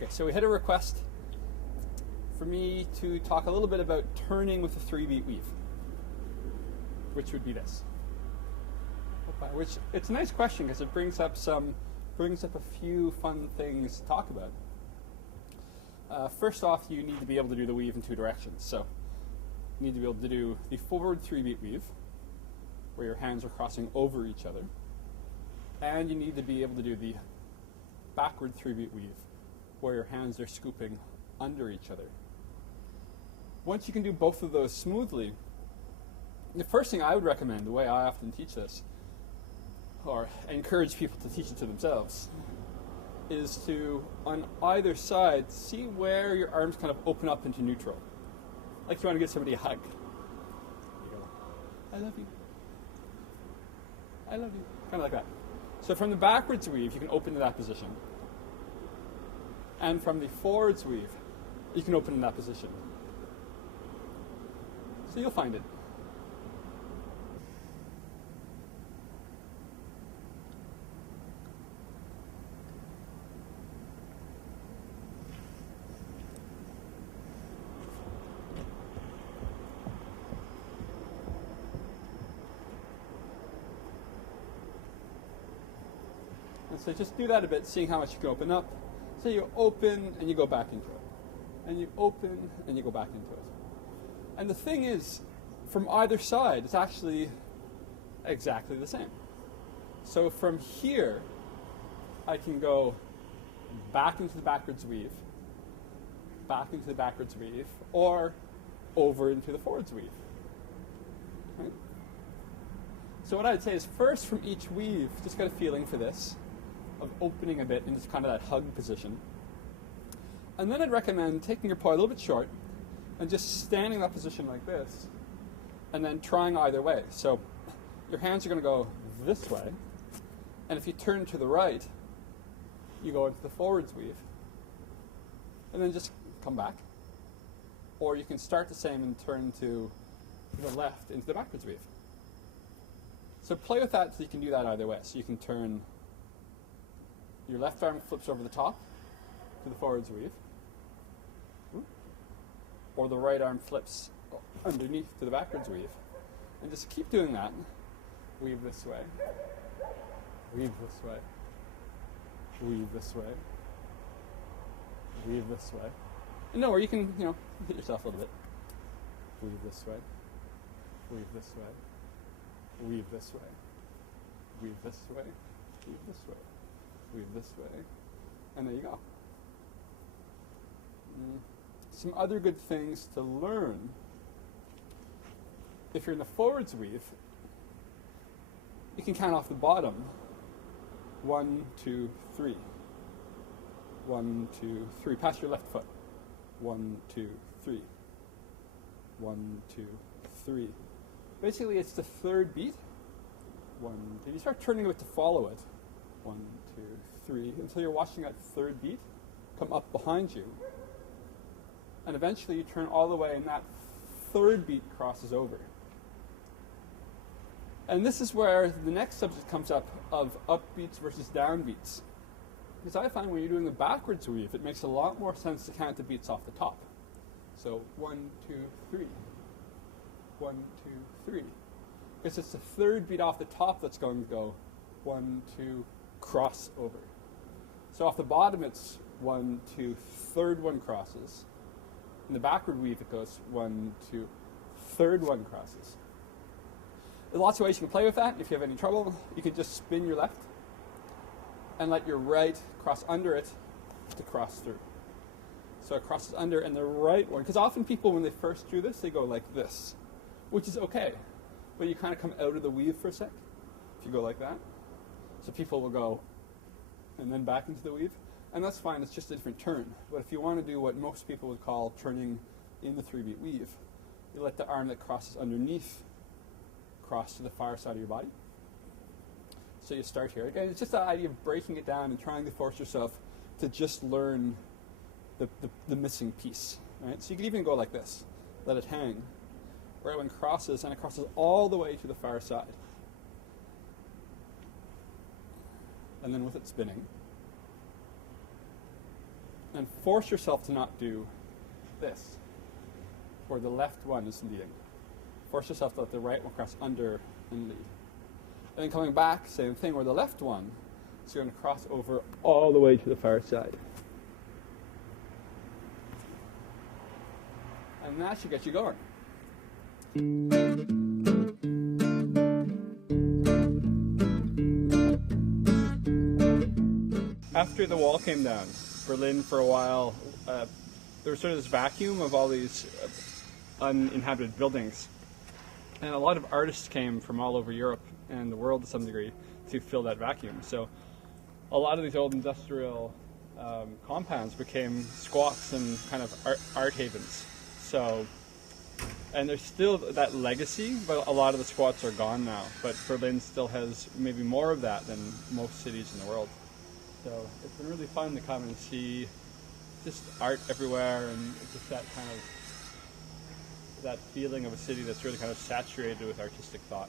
Okay, so we had a request for me to talk a little bit about turning with a 3-beat weave, which would be this. Which it's a nice question because it brings up a few fun things to talk about. First off, you need to be able to do the weave in two directions. So you need to be able to do the forward 3-beat weave, where your hands are crossing over each other, and you need to be able to do the backward 3-beat weave, where your hands are scooping under each other. Once you can do both of those smoothly, the first thing I would recommend, the way I often teach this, or encourage people to teach it to themselves, is to, on either side, see where your arms kind of open up into neutral. Like you want to give somebody a hug. You go, I love you. I love you. Kind of like that. So from the backwards weave, you can open to that position. And from the forwards weave, you can open in that position. So you'll find it. And so just do that a bit, seeing how much you can open up. So you open and you go back into it. And you open and you go back into it. And the thing is, from either side, it's actually exactly the same. So from here, I can go back into the backwards weave, or over into the forwards weave. Right? So what I'd say is first from each weave, just get a feeling for this, of opening a bit into kind of that hug position. And then I'd recommend taking your poi a little bit short and just standing in that position like this and then trying either way. So your hands are going to go this way, and if you turn to the right, you go into the forwards weave and then just come back. Or you can start the same and turn to the left into the backwards weave. So play with that so you can do that either way. So you can turn, your left arm flips over the top to the forwards weave, or the right arm flips underneath to the backwards weave. And just keep doing that. Weave this way, weave this way, weave this way, weave this way. And or you can, hit yourself a little bit. Weave this way, weave this way, weave this way, weave this way, weave this way, weave this way, and there you go. Some other good things to learn. If you're in the forwards weave, you can count off the bottom. 1, 2, 3. 1, 2, 3. Pass your left foot. 1, 2, 3. 1, 2, 3. Basically, it's the third beat. 1, 2. You start turning it to follow it. 1, 2, 3. Until you're watching that third beat come up behind you. And eventually you turn all the way and that third beat crosses over. And this is where the next subject comes up of upbeats versus downbeats. Because I find when you're doing the backwards weave, it makes a lot more sense to count the beats off the top. So 1, 2, 3. 1, 2, 3. Because it's the third beat off the top that's going to go 1, 2, cross over. So off the bottom it's 1, 2, third one crosses. In the backward weave it goes 1, 2, third one crosses. There's lots of ways you can play with that. If you have any trouble, you could just spin your left and let your right cross under it to cross through. So it crosses under and the right one, because often people when they first do this, they go like this, which is okay. But you kind of come out of the weave for a sec, if you go like that. So people will go and then back into the weave. And that's fine, it's just a different turn. But if you want to do what most people would call turning in the 3-beat weave, you let the arm that crosses underneath cross to the far side of your body. So you start here. Again, it's just the idea of breaking it down and trying to force yourself to just learn the missing piece. Right? So you can even go like this. Let it hang. Right one crosses, and it crosses all the way to the far side. And then with it spinning, And force yourself to not do this, where the left one is leading. Force yourself to let the right one cross under and lead. And then coming back, same thing, where the left one is going to cross over all the way to the far side. And that should get you going. After the wall came down, Berlin for a while, there was sort of this vacuum of all these uninhabited buildings. And a lot of artists came from all over Europe and the world to some degree to fill that vacuum. So a lot of these old industrial compounds became squats and kind of art havens. So, and there's still that legacy, but a lot of the squats are gone now. But Berlin still has maybe more of that than most cities in the world. So it's been really fun to come and see just art everywhere, and just that kind of, that feeling of a city that's really kind of saturated with artistic thought.